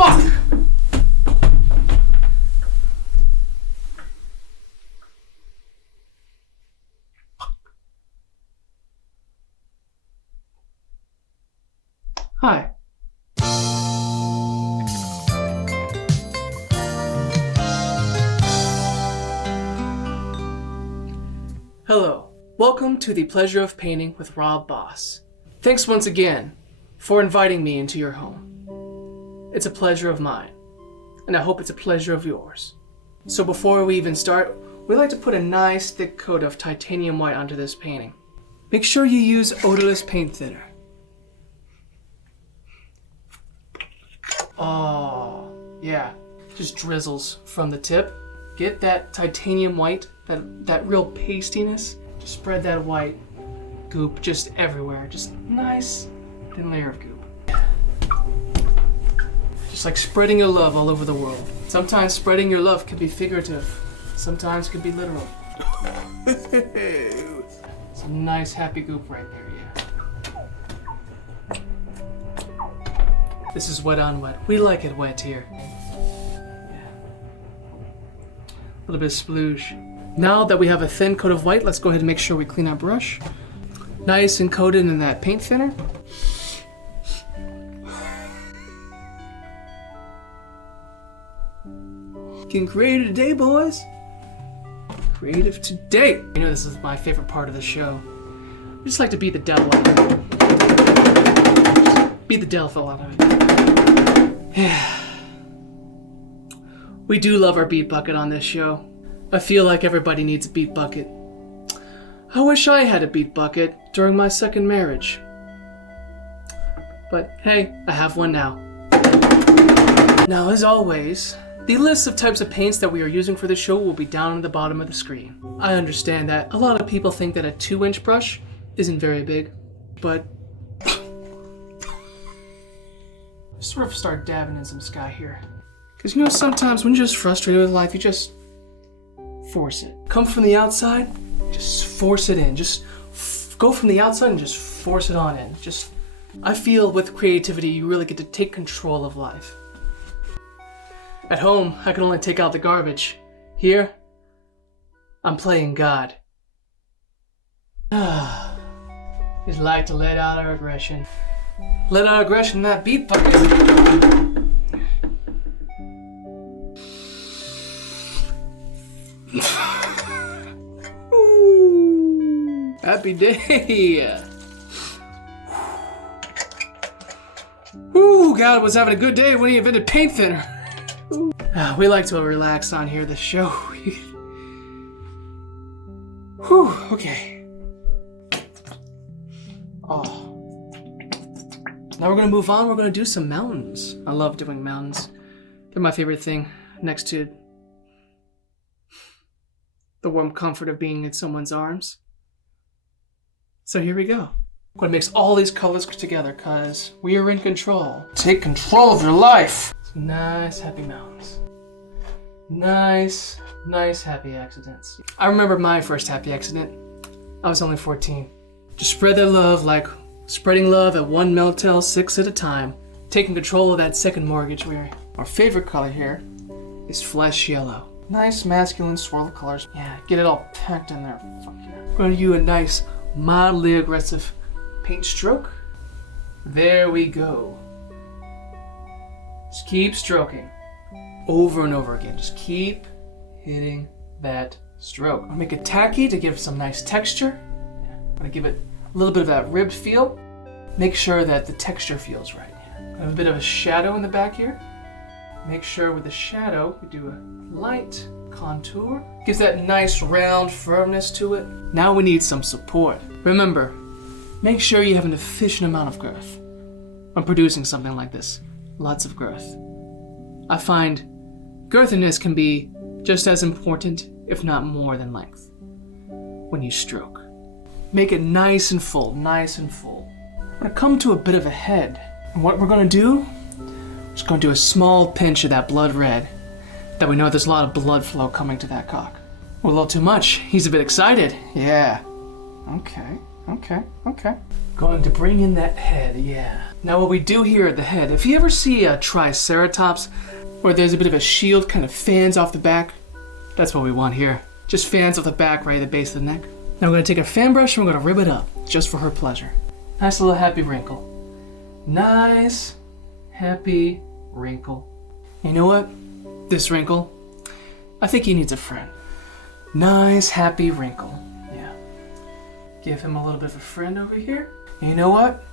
fuck! Hi. Hello. Welcome to The Pleasure of Painting with Rob Boss. Thanks once again for inviting me into your home. It's a pleasure of mine, and I hope it's a pleasure of yours. So before we even start, we like to put a nice thick coat of titanium white onto this painting. Make sure you use odorless paint thinner. Oh, yeah, just drizzles from the tip. Get that titanium white, that real pastiness. Just spread that white goop just everywhere. Just nice thin layer of goop. Just like spreading your love all over the world. Sometimes spreading your love can be figurative. Sometimes it can be literal. Some nice happy goop right there, yeah. This is wet on wet. We like it wet here. Yeah. A little bit of splooge. Now that we have a thin coat of white, let's go ahead and make sure we clean our brush. Nice and coated in that paint thinner. Getting creative today, boys. Creative today. I know this is my favorite part of the show. I just like to beat the devil out of it. Beat the devil out of it. Yeah. We do love our beat bucket on this show. I feel like everybody needs a beat bucket. I wish I had a beat bucket during my second marriage. But hey, I have one now. Now, as always, the list of types of paints that we are using for the show will be down at the bottom of the screen. I understand that a lot of people think that a 2-inch brush isn't very big, but sort of start dabbing in some sky here. Because you know, sometimes when you're just frustrated with life, you just force it. Come from the outside, just force it in. Just go from the outside and just force it on in. I feel with creativity, you really get to take control of life. At home, I can only take out the garbage. Here, I'm playing God. We'd like to let out our aggression. Let our aggression in that beat bucket. Ooh, happy day. Ooh, God was having a good day when he invented paint thinner. We like to relax on here, this show. Whew, okay. Oh. Now we're gonna move on, we're gonna do some mountains. I love doing mountains. They're my favorite thing, next to the warm comfort of being in someone's arms. So here we go. I'm gonna mix all these colors together, cause we are in control. Take control of your life. Some nice, happy mountains. Nice, happy accidents. I remember my first happy accident. I was only 14. Just spread that love like spreading love at 1 Meltel 6 at a time. Taking control of that second mortgage. Our favorite color here is flesh yellow. Nice masculine swirl of colors. Yeah, get it all packed in there. Fuck yeah. We're gonna do a nice, mildly aggressive paint stroke. There we go. Just keep stroking. Over and over again. Just keep hitting that stroke. I'll make it tacky to give some nice texture. I'm gonna give it a little bit of that ribbed feel. Make sure that the texture feels right. I have a bit of a shadow in the back here. Make sure with the shadow, we do a light contour. Gives that nice round firmness to it. Now we need some support. Remember, make sure you have an efficient amount of girth when producing something like this. Lots of girth. I find girthiness can be just as important, if not more than length, when you stroke. Make it nice and full, nice and full. We're gonna come to a bit of a head. And what we're gonna do, we're just gonna do a small pinch of that blood red, that we know there's a lot of blood flow coming to that cock. Well, a little too much. He's a bit excited. Yeah. Okay. Okay, okay. Going to bring in that head, yeah. Now what we do here at the head, if you ever see a triceratops, where there's a bit of a shield kind of fans off the back, that's what we want here. Just fans off the back right at the base of the neck. Now we're gonna take a fan brush and we're gonna rib it up, just for her pleasure. Nice little happy wrinkle. Nice, happy wrinkle. You know what? This wrinkle, I think he needs a friend. Nice, happy wrinkle. Yeah. Give him a little bit of a friend over here. And you know what?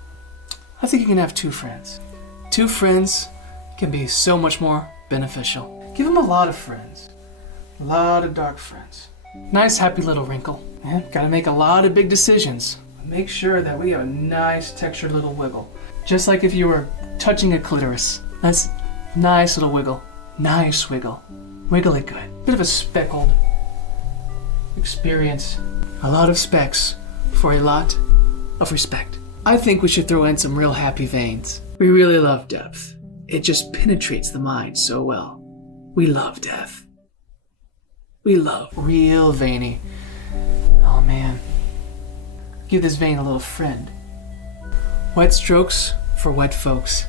I think you can have 2 friends. 2 friends can be so much more beneficial. Give him a lot of friends. A lot of dark friends. Nice, happy little wrinkle. Yeah, gotta make a lot of big decisions. Make sure that we have a nice textured little wiggle. Just like if you were touching a clitoris. That's nice little wiggle. Nice wiggle. Wiggle it good. Bit of a speckled experience. A lot of specs for a lot of respect. I think we should throw in some real happy veins. We really love depth. It just penetrates the mind so well. We love depth. We love real veiny. Oh man. Give this vein a little friend. Wet strokes for wet folks.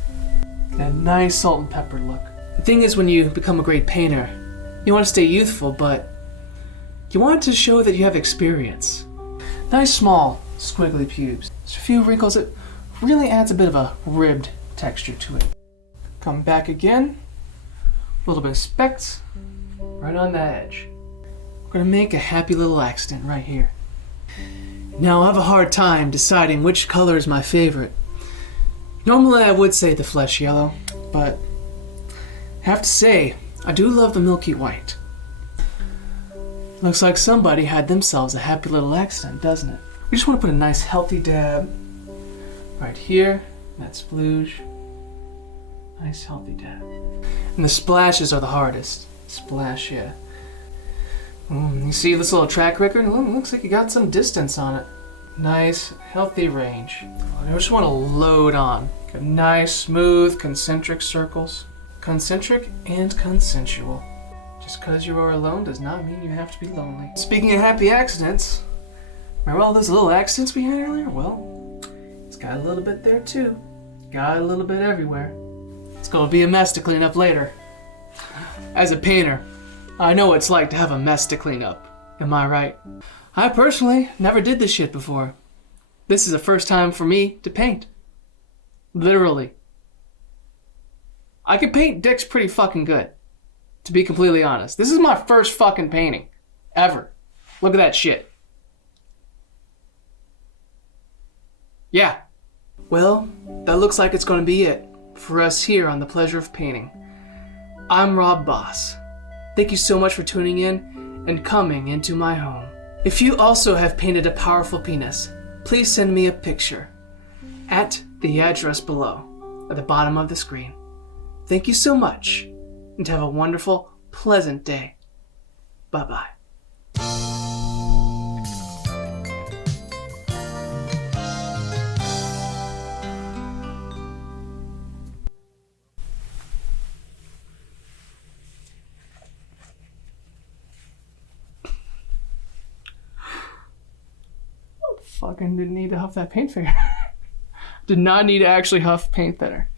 That nice salt and pepper look. The thing is, when you become a great painter, you want to stay youthful, but you want to show that you have experience. Nice small squiggly pubes. Just a few wrinkles that really adds a bit of a ribbed texture to it. Come back again. A little bit of specks right on the edge. We're gonna make a happy little accident right here. Now I have a hard time deciding which color is my favorite. Normally I would say the flesh yellow, but I have to say, I do love the milky white. Looks like somebody had themselves a happy little accident, doesn't it? We just want to put a nice healthy dab right here. That's splooge. Nice healthy dab. And the splashes are the hardest. Splash, yeah. You see this little track record? It looks like you got some distance on it. Nice, healthy range. I just want to load on. Got nice, smooth, concentric circles. Concentric and consensual. Just because you are alone does not mean you have to be lonely. Speaking of happy accidents, remember all those little accidents we had earlier? Well, it's got a little bit there too. Got a little bit everywhere. It's gonna be a mess to clean up later. As a painter, I know what it's like to have a mess to clean up. Am I right? I personally never did this shit before. This is the first time for me to paint. Literally. I can paint dicks pretty fucking good, to be completely honest. This is my first fucking painting. Ever. Look at that shit. Yeah. Well, that looks like it's gonna be it for us here on The Pleasure of Painting. I'm Rob Boss. Thank you so much for tuning in and coming into my home. If you also have painted a powerful penis, please send me a picture at the address below at the bottom of the screen. Thank you so much, and have a wonderful, pleasant day. Bye-bye. Fucking didn't need to huff that paint thinner. Did not need to actually huff paint thinner.